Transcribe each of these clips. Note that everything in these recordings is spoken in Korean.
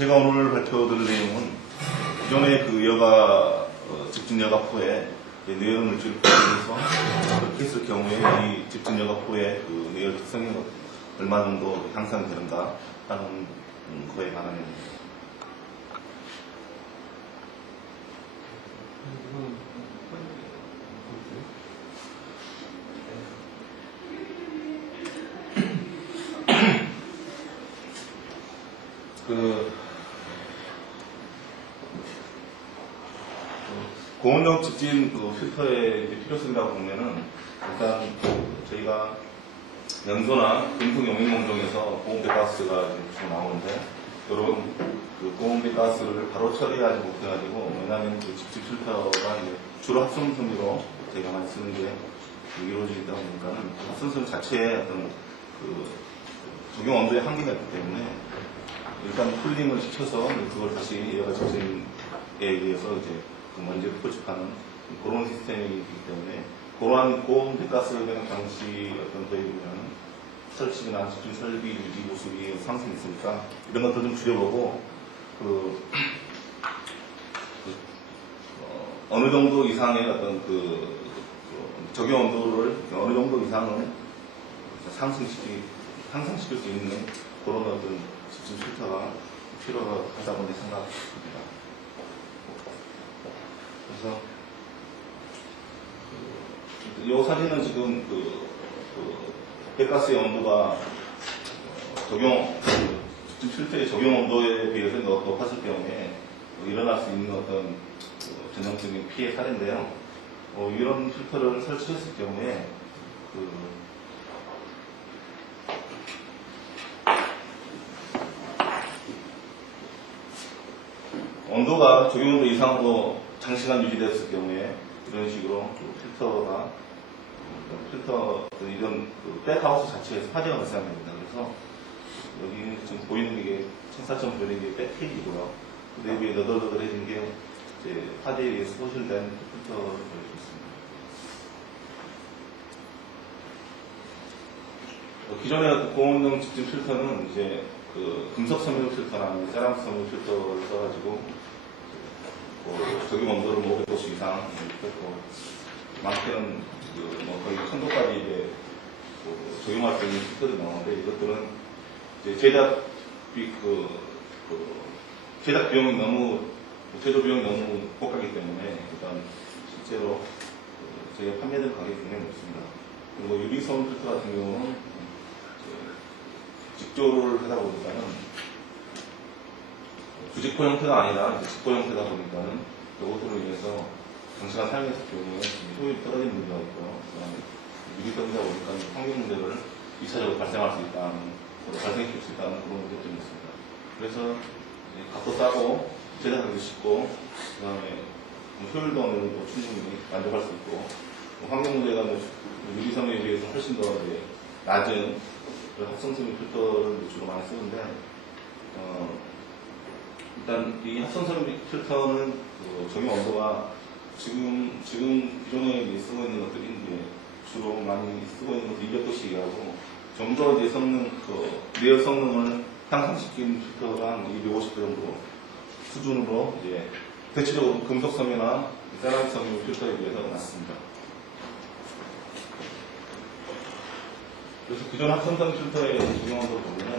제가 오늘 발표드릴 내용은 기존의 그 여가 집중 여가포에 내열 물질을 포함해서 그렇게 했을 경우에 이 집중 여가포의 그 내열 특성이 얼마 정도 향상이 되는가 하는 거에 관한 내용입니다. 고온력 집진 필터의 필요성이라고 보면은 일단 저희가 연소나 금속 용액농종에서 고온배가스가 주로 나오는데 이런 그 고온배가스를 바로 처리하지 못해가지고 왜냐하면 그 집진 필터가 이제 주로 합성섬유로 저희가 많이 쓰는 게 이루어지다 보니까는 합성섬유 자체에 어떤 그 적용 온도의 한계가 있기 때문에 일단 쿨링을 시켜서 그걸 다시 여가 집진에 의해서 이제 그 먼지를 포집하는 그런 시스템이기 때문에 그러한 고온 배가스에 대한 방식 어떤 거에 보면 설치나 집중 설비 유지 모습이 상승이 있으니까 이런 것들 좀 줄여보고 어느 정도 이상의 어떤 적용 온도를 어느 정도 이상을 상승시킬 수 있는 그런 어떤 집중 필터가 필요하다고 생각합니다. 그래서 이 사진은 지금 배가스의 온도가 집중 필터의 적용 온도에 비해서 높았을 경우에 일어날 수 있는 어떤 전형적인 피해 사례인데요. 이런 필터를 설치했을 경우에 온도가 적용 온도 이상으로 장시간 유지됐을 경우에 이런 식으로 필터 이런 백하우스 자체에서 화재가 발생합니다. 그래서 여기 지금 보이는 게 14.9의 게 백페이지고요. 그 내부에 너덜너덜해진 게 이제 화재에 의해서 소실된 필터를 보여주고 있습니다. 기존의 고온능 집중 필터는 이제 금속 섬유 필터나 세라믹 섬유 필터를 써가지고 적용 온도를 500도씨 이상 많게는 거의 1000도까지 이제 적용할 수 있는 필터들이 나오는데 이것들은 이제 제작 비용이 제조 비용이 너무 고가기 때문에 일단 실제로 저희가 판매되는 가격이 굉장히 높습니다. 그리고 유리섬 필터 같은 경우는 직조를 하다 보니까는 부직포 형태가 아니라 직포 형태다 보니까는 이것으로 인해서 장시간 사용했을 경우에 효율이 떨어지는 문제가 있고요. 유리섬이다 보니까 환경 문제를 2차적으로 발생할 수 있다는, 발생시킬 수 있다는 그런 문제점이 있습니다. 그래서 값도 싸고 제작하기 쉽고 그 다음에 효율도 어느 정도 충분히 만족할 수 있고 환경 문제가 유리섬에 비해서 훨씬 더 낮은 합성섬유 필터를 주로 많이 쓰는데 일단 이 합성섬유 필터는 적용 온도가 지금 기존에 쓰고 있는 것들이 이제 주로 많이 쓰고 있는 것들이 200도씩이라고 좀 더 이제 내열 성능을 향상시킨 필터가 한 250도 정도 수준으로 이제 대체적으로 금속 섬유나 세라믹 섬유 필터에 비해서 낮습니다. 그래서 기존 합성섬유 필터의 적용 온도를 보면은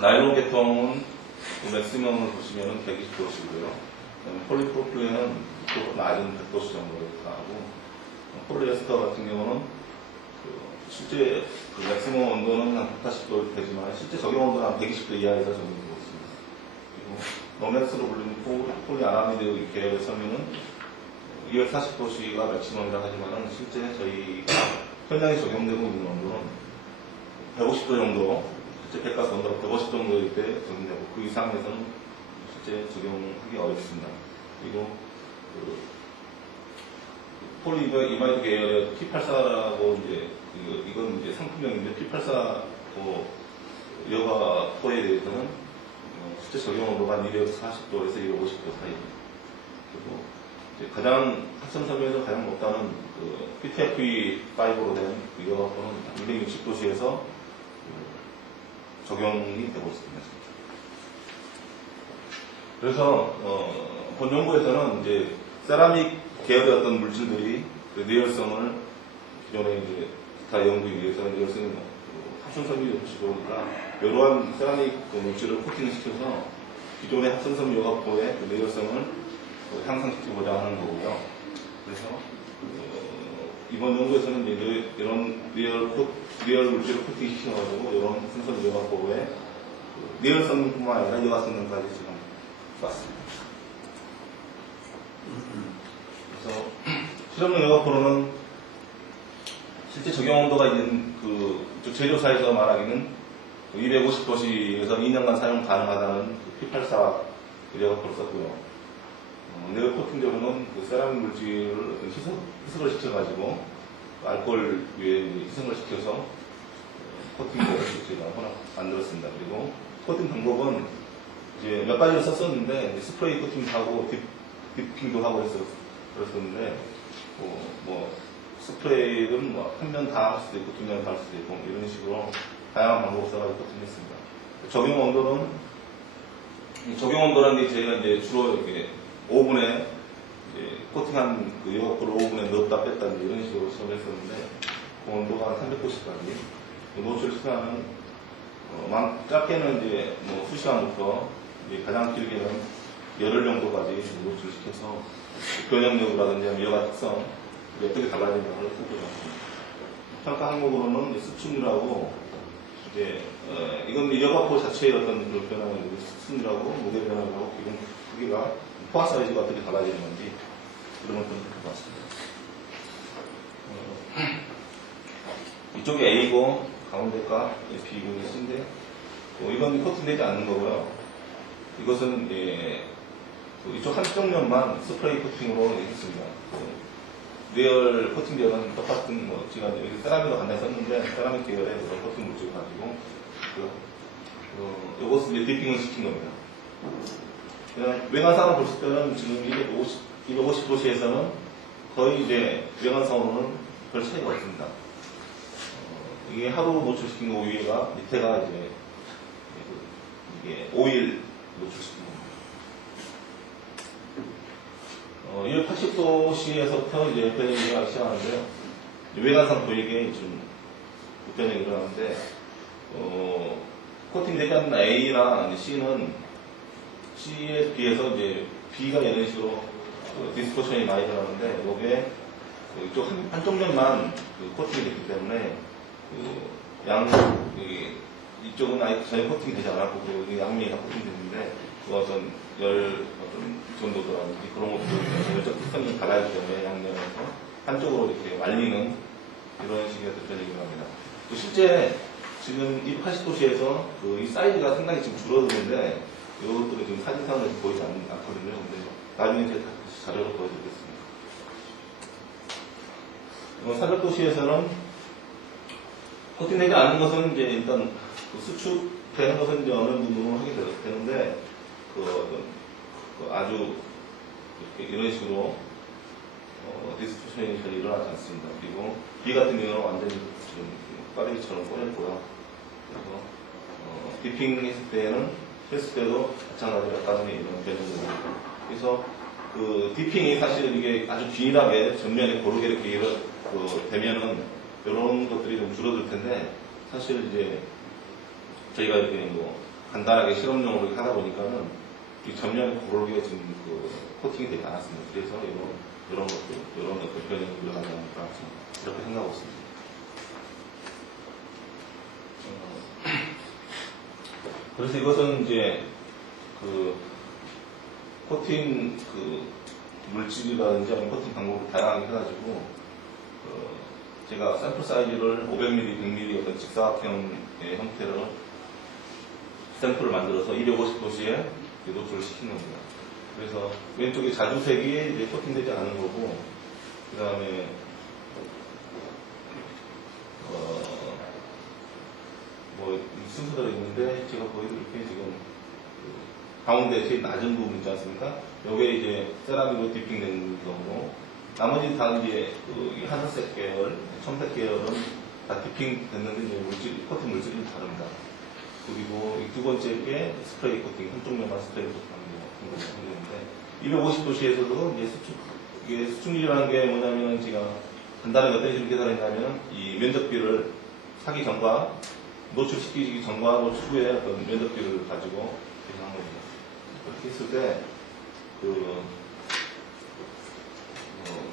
나일론 계통은 맥시멈을 보시면은 120도씩이고요. 폴리프로필렌은 또 낮은 100도씨 정도로 나오고 폴리에스터 같은 경우는 실제 맥시멈 온도는 한 180도 되지만 실제 적용 온도는 한 120도 이하에서 적용되고 있습니다. 그리고 노맥스로 불리는 폴리아라미드 계열의 섬유는 240도씨가 맥시멈이라고 하지만 실제 저희가 현장에 적용되고 있는 온도는 150도 정도, 실제 백가스 온도가 150 정도일 때 적용되고 그 이상에서는 실제 적용하기 어렵습니다. 그리고 폴리이마이드 계열의 P84라고 이건 이제 상품명인데 P84 여가포에 대해서는 실제 적용 온도가 240도에서 250도 사이입니다. 그리고 가장 합성섬유에서 가장 높다는 PTFE5로 된 여가포는 260도씨에서 적용이 되고 있습니다. 그래서 본 연구에서는 이제 세라믹 계열의 어떤 물질들이 그 내열성을 기존에 이제 기타 연구에 의해서 내열성이 합성섬유 좋으니까 이러한 세라믹 물질을 코팅시켜서 기존의 합성섬유화포의 그 내열성을 향상시키고자 하는 거고요. 그래서 이번 연구에서는 이제 이런 내열 물질을 코팅시켜가지고 이런 합성섬유화포의 내열성뿐만 아니라 여과성능까지 지금 봤습니다. 그래서 실험용 여과포로는 실제 적용 온도가 있는 그 제조사에서 말하기는 250도씨에서 2년간 사용 가능하다는 그 P84 여과포를 썼고요. 내열 코팅적으로는 그 세라믹 물질을 희석을 시켜가지고 알코올 위에 희석을 시켜서 코팅을 제가 만들었습니다. 그리고 코팅 방법은 이제 몇 가지를 썼었는데 스프레이 코팅도 하고 디핑도 하고 그랬었는데 스프레이는 뭐 한 면 다 할 수도 있고 두 면 다 할 수도 있고 이런 식으로 다양한 방법을 써가지고 코팅했습니다. 적용 온도라는 게 저희가 이제 주로 이렇게 오븐에 이제 코팅한 그 여과포를 오븐에 넣었다 뺐다 이런 식으로 시험을 했었는데 그 온도가 한 390까지 노출 시간은 짧게는 이제 뭐 수시간부터 가장 길게는 열흘 정도까지 노출시켜서 변형력이라든지 여과 특성 어떻게 달라지는가를 살펴봤습니다. 평가 항목으로는 수축률하고 이제 이건 여과포 자체의 어떤 그 변화는 수축률하고 모델 변화하고 기본 크기가 포화 사이즈가 어떻게 달라지는 건지 이런 것들을 살펴봤습니다. 이쪽이 A고 가운데가 B고 C인데 이건 코팅되지 않는 거고요. 이것은 이제 이쪽 한쪽 면만 스프레이 코팅으로 했습니다. 내열 코팅 계열은 똑같은 제가 여기 세라믹으로 간단히 썼는데 세라믹 계열의 코팅 물질 가지고 이것은 이제 디핑을 시킨 겁니다. 그냥 외관상으로 볼 때는 지금 250도씨에서는 거의 이제 외관상으로는 별 차이가 없습니다. 이게 하루 노출시킨 거 위에가 밑에가 이제 이게 5일 노출시킨 겁니다. 280도씨에서부터 이제 변형이 시작하는데요. 외관상 보이게 좀 변형이 일어나는데 코팅되지 않는 A나 C는 C에 비해서 이제 B가 이런 식으로 디스토션이 많이 일어나는데 이게 이쪽 한쪽 면만 코팅이 됐기 때문에 이쪽은 아예 전혀 코팅이 되지 않았고 그리고 양면이 다 코팅됐는데 그것은 열 정도라든지 그런 것도 열적 특성이 달라지기 때문에 양면에서 한쪽으로 이렇게 말리는 이런 식의 변형이 일어납니다. 실제 지금 이 80도씨에서 이 사이즈가 상당히 지금 줄어드는데 이것들은 지금 사진상으로 보이지 않거든요. 근데 나중에 제가 다시 자료로 보여드리겠습니다. 400도씨에서는 코팅되지 않은 것은 이제 일단 수축되는 것은 이제 어느 부분으로 하게 되는데 아주 이런 식으로 디스토션이 전혀 일어나지 않습니다. 그리고 B 같은 경우는 완전히 지금 빠르기처럼 꺼냈고요. 그래서 디핑 했을 때도 마찬가지로 약간의 이런 변형입니다. 그래서 디핑이 사실 이게 아주 균일하게 전면에 고르게 이렇게 되면은 이런 것들이 좀 줄어들 텐데 사실 이제 저희가 이렇게 간단하게 실험용으로 이렇게 하다 보니까는 이 전면에 고르게 지금 코팅이 되지 않았습니다. 그래서 이런 것들 변형이 일어나지 않을까 이렇게 생각하고 있습니다. 그래서 이것은 이제 코팅 물질이라든지 아니면 코팅 방법을 다양하게 해가지고 제가 샘플 사이즈를 500mm, 100mm 어떤 직사각형의 형태로 샘플을 만들어서 250도씨에 노출을 시킨 겁니다. 그래서 왼쪽에 자주색이 이제 코팅되지 않은 거고, 그 다음에 순서대로 있는데 제가 보여드릴게 지금 가운데 제일 낮은 부분 있지 않습니까? 요게 이제 세라믹으로 디핑된 경우로 나머지 다 이제 하늘색 계열, 청색 계열은 다 디핑 됐는데 이제 코팅 물질이 다릅니다. 그리고 두 번째 게 스프레이 코팅, 한쪽 면만 스프레이 코팅하는 경우인데 250도씨에서도 이제 이게 수축률이라는 게 뭐냐면 제가 간단하게 어떤 식으로 계산했냐면 이 면적비를 사기 전과 노출시키기 전과 노출 후에 어떤 면적비를 가지고 계산한 겁니다. 그렇게 했을 때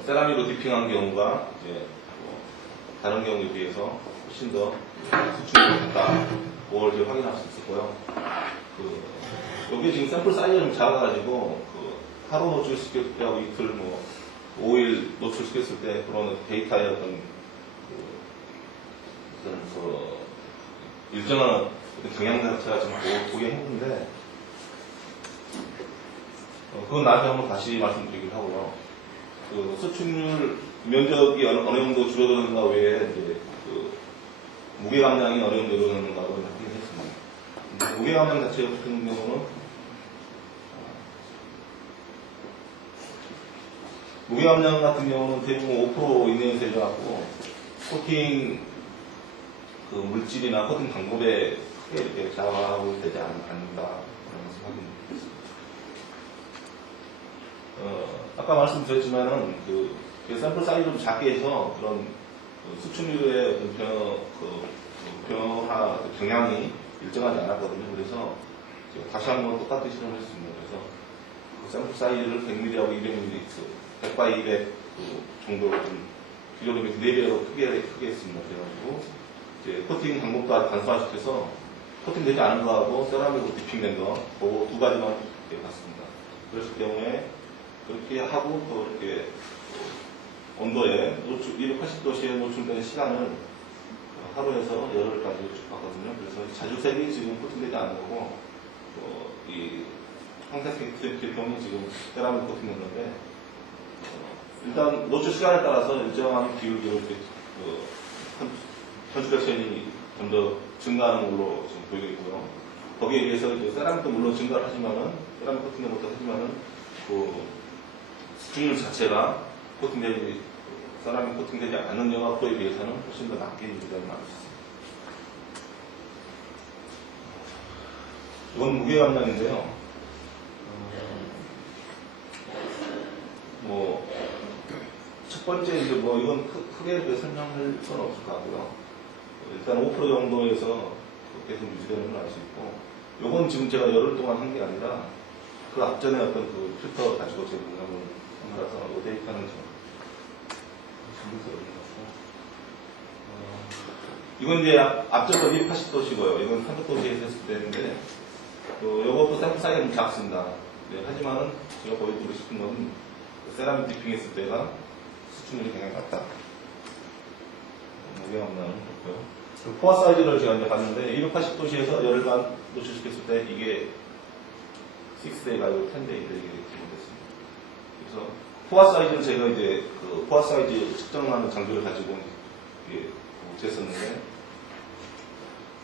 세라믹으로 디핑한 경우가 이제 다른 경우에 비해서 훨씬 더 수축률이 높다. 그걸 이제 확인할 수 있었고요. 여기 지금 샘플 사이즈가 좀 작아가지고 하루 노출시켰을 때하고 이틀 5일 노출시켰을 때 그런 데이터의 어떤 일정한 경향 자체가 지금 보긴 했는데 그건 나중에 한번 다시 말씀드리기로 하고요. 수축률 면적이 어느 정도 줄어드는가 외에 이제 무게 감량이 어느 정도 늘어나는가를 확인했습니다. 무게 감량 자체 같은 경우는 무게 감량 같은 경우는 대부분 5% 이내에서 되어갖고 코팅 물질이나 코팅 방법에 크게 이렇게 좌우하고 되지 않는다. 아까 말씀드렸지만은 샘플 사이즈 좀 작게 해서 그런 수축률의 어떤 변화, 경향이 일정하지 않았거든요. 그래서 제가 다시 한번 똑같은 실험을 했습니다. 그래서 샘플 사이즈를 100ml하고 200ml, 100 x 200 정도로 좀 비교를 4배로 크게 했습니다. 그래가지고 이제 코팅 방법도 단순화시켜서 코팅되지 않은 거하고 세라믹으로 디핑된 거, 그 두 가지만 봤습니다. 그랬을 경우에 그렇게 하고 또 이렇게 온도에 280도씨에 노출되는 시간을 하루에서 열흘까지 축하하거든요. 그래서 자주색이 지금 코팅되지 않은 거고, 이 황색 계통이 지금 세라믹 코팅된 건데, 일단 노출 시간에 따라서 일정한 기울기로 이렇게 컨트랙션이 좀 더 증가하는 걸로 지금 보이고 있고요. 거기에 비해서 이제 세라믹도 물론 증가를 하지만은, 세라믹 코팅된 것도 하지만은, 수축률 자체가 세라믹 코팅되지 않는 영화포에 비해서는 훨씬 더 낮게 유지되는 많습니다. 이건 무게 감량인데요. 첫 번째 이건 크게 설명할 건 없을 것 같고요. 일단 5% 정도에서 계속 유지되는 걸 알 수 있고, 이건 지금 제가 열흘 동안 한 게 아니라 그 앞전에 어떤 필터 가지고 제가 공감을 한거라서 이 데이터는 좀 이건 이제 앞전서 280도시고요. 이건 300도시에서 했을 때인데, 이것도 샘플 사이즈가 좀 작습니다. 네, 하지만은 제가 보여드리고 싶은 건 세라믹 디핑 했을 때가 수축률이 굉장히 낮다. 무게 감량은 좋고요. 포화 사이즈를 제가 이제 봤는데, 280도시에서 열흘간 노출시켰을 때 이게 6데이가 아니고 10데이 이렇게 기록됐습니다. 그래서 포화 사이즈는 제가 이제 포화 사이즈 측정하는 장비를 가지고 재었는데,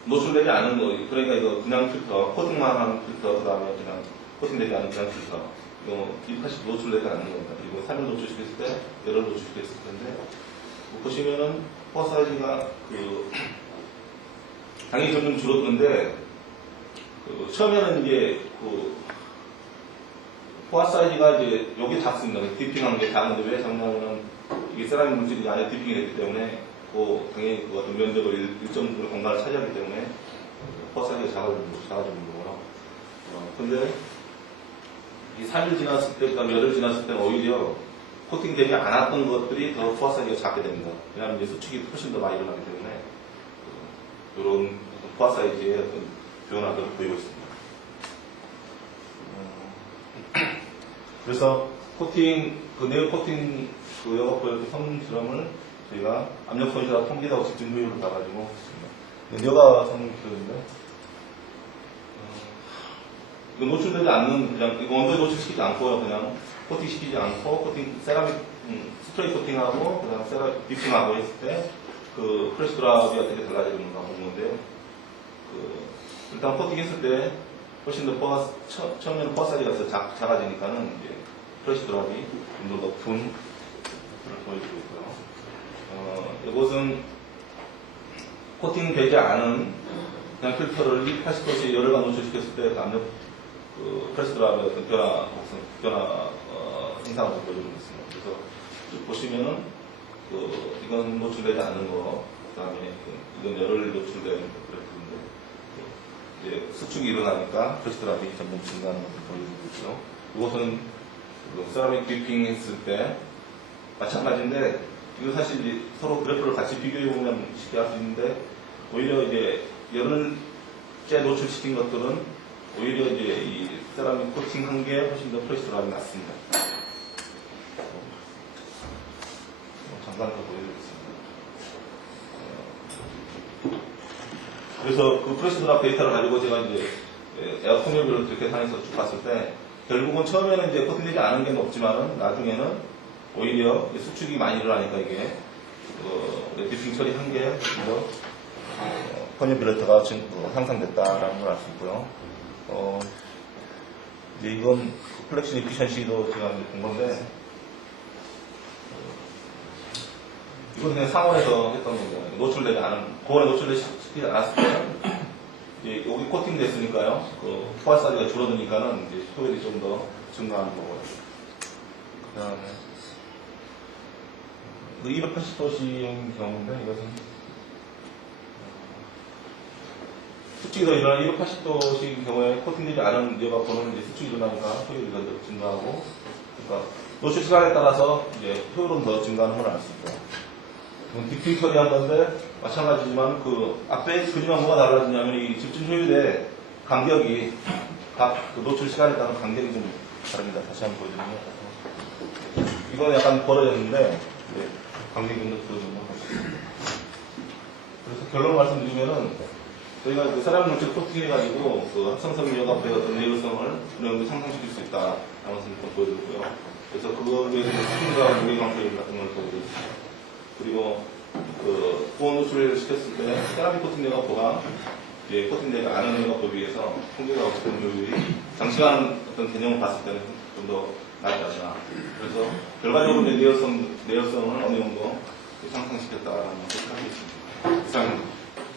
노출되지 않은 거, 그러니까 이거 그냥 필터, 코팅만 하는 필터, 그 다음에 그냥 코팅되지 않은 그냥 필터, 이거 280 노출되지 않는 겁니다. 그리고 3일 노출시켰을 때, 열흘 노출시켰을 텐데, 보시면은 포화 사이즈가 당연히 점점 줄어드는데, 처음에는 이제 포화 사이즈가 이제 여기 작습니다. 디핑한 게 작은데 왜 작냐면은 이게 세라믹 물질이 안에 디핑이 됐기 때문에 당연히 그 어떤 면적을 일정 정도 공간을 차지하기 때문에 포화 사이즈가 작아지는 거고요. 근데 이 3일 지났을 때, 그다음 열흘 지났을 때는 오히려 코팅되지 않았던 것들이 더 포화 사이즈가 작게 됩니다. 왜냐하면 이제 수축이 훨씬 더 많이 일어나기 때문에 이런 포화 사이즈의 어떤 변화를 보이고 있습니다. 그래서 네일 코팅 여가 성능 실험을 저희가 압력 손실하고 통기하고 집중 효율을 봐가지고 했습니다. 여가 성능 실험인데, 이거 노출되지 않는, 그냥 이거 온도에 노출시키지 않고요. 그냥 코팅 시키지 않고 세라믹 스프레이 코팅하고 그다음 세라믹 디핑하고 했을 때 프레시 드랍이 어떻게 달라지는가 보는 건데요. 일단 코팅했을 때 훨씬 더 처음에는 포화 사이즈가 작아지니까는 이제 프레시 드랍이 좀 더 높은 것을 보여주고 있고요. 이것은 코팅되지 않은 그냥 필터를 80도씨 열흘간 노출시켰을 때 그 압력, 프레스 드랍의 어떤 변화, 행상을 보여주는 것 같습니다. 그래서 쭉 보시면은, 이건 노출되지 않는 거, 그 다음에 이건 열흘 노출된 그래프인데, 이제 수축이 일어나니까 프레스 드랍이 점점 증가하는 것을 보여주고 있죠. 이것은 세라믹 디핑 했을 때 마찬가지인데, 이거 사실 이제 서로 그래프를 같이 비교해보면 쉽게 알 수 있는데, 오히려 이제 열흘째 노출시킨 것들은 오히려 이제 이 세라믹 코팅한 게 훨씬 더 프레스 드랍이 낮습니다. 잠깐 더 보여드리겠습니다. 그래서 그 프레스 드랍 데이터를 가지고 제가 이제 에어 통일별로 이렇게 계산해서 쭉 봤을 때, 결국은 처음에는 이제 코팅되지 않은 게 높지만은 나중에는 오히려 수축이 많이 일어나니까 이게 디핑 처리한 게 더 퍼니빌레트가 향상됐다라는 걸 알 수 있고요. 이제 이건 플렉션 이피션시도 제가 이제 본 건데, 이건 그냥 상온에서 했던 거예요. 노출되지 않은, 고온에 노출되지 않았을 때는 이제 여기 코팅 됐으니까요. 포화 사이즈가 줄어드니까는 이제 효율이 좀 더 증가하는 거고요. 그 다음에 280도씨인 경우인데, 이것은 수축이 더 일어나는 280도씨인 경우에 코팅되지 않은 뇌가 보는 이제 수축이 일어나니까 효율이 더 증가하고, 그러니까 노출 시간에 따라서 이제 효율은 더 증가하는 걸 알 수 있고, 이건 디핑 처리한 건데 마찬가지지만 그 앞에 그지만 뭐가 달라지냐면 이 집중 효율의 간격이 각 그 노출 시간에 따른 간격이 좀 다릅니다. 다시 한번 보여드리면 이건 약간 벌어졌는데 간격이 좀 더 줄어든 것 같습니다. 그래서 결론 말씀드리면은 저희가 그 사람 물질 코팅해가지고 그 합성성 미역압의 어떤 내구성을 어느 정도 상승시킬 수 있다라는 것을 좀 보여드렸고요. 그래서 그거에 대해서 스팀과 무게관계 같은 걸 보여드렸습니다. 그리고 그 고온 노출을 시켰을 때 세라믹 코팅 내각보다 이제 코팅되지 않은 내각법에 비해서 통계가 어떤 효율이 장시간 어떤 개념을 봤을 때는 좀 더 낮지 않나. 그래서 결과적으로 내열성을 어느 정도 상승시켰다라는 것을 하고 있습니다.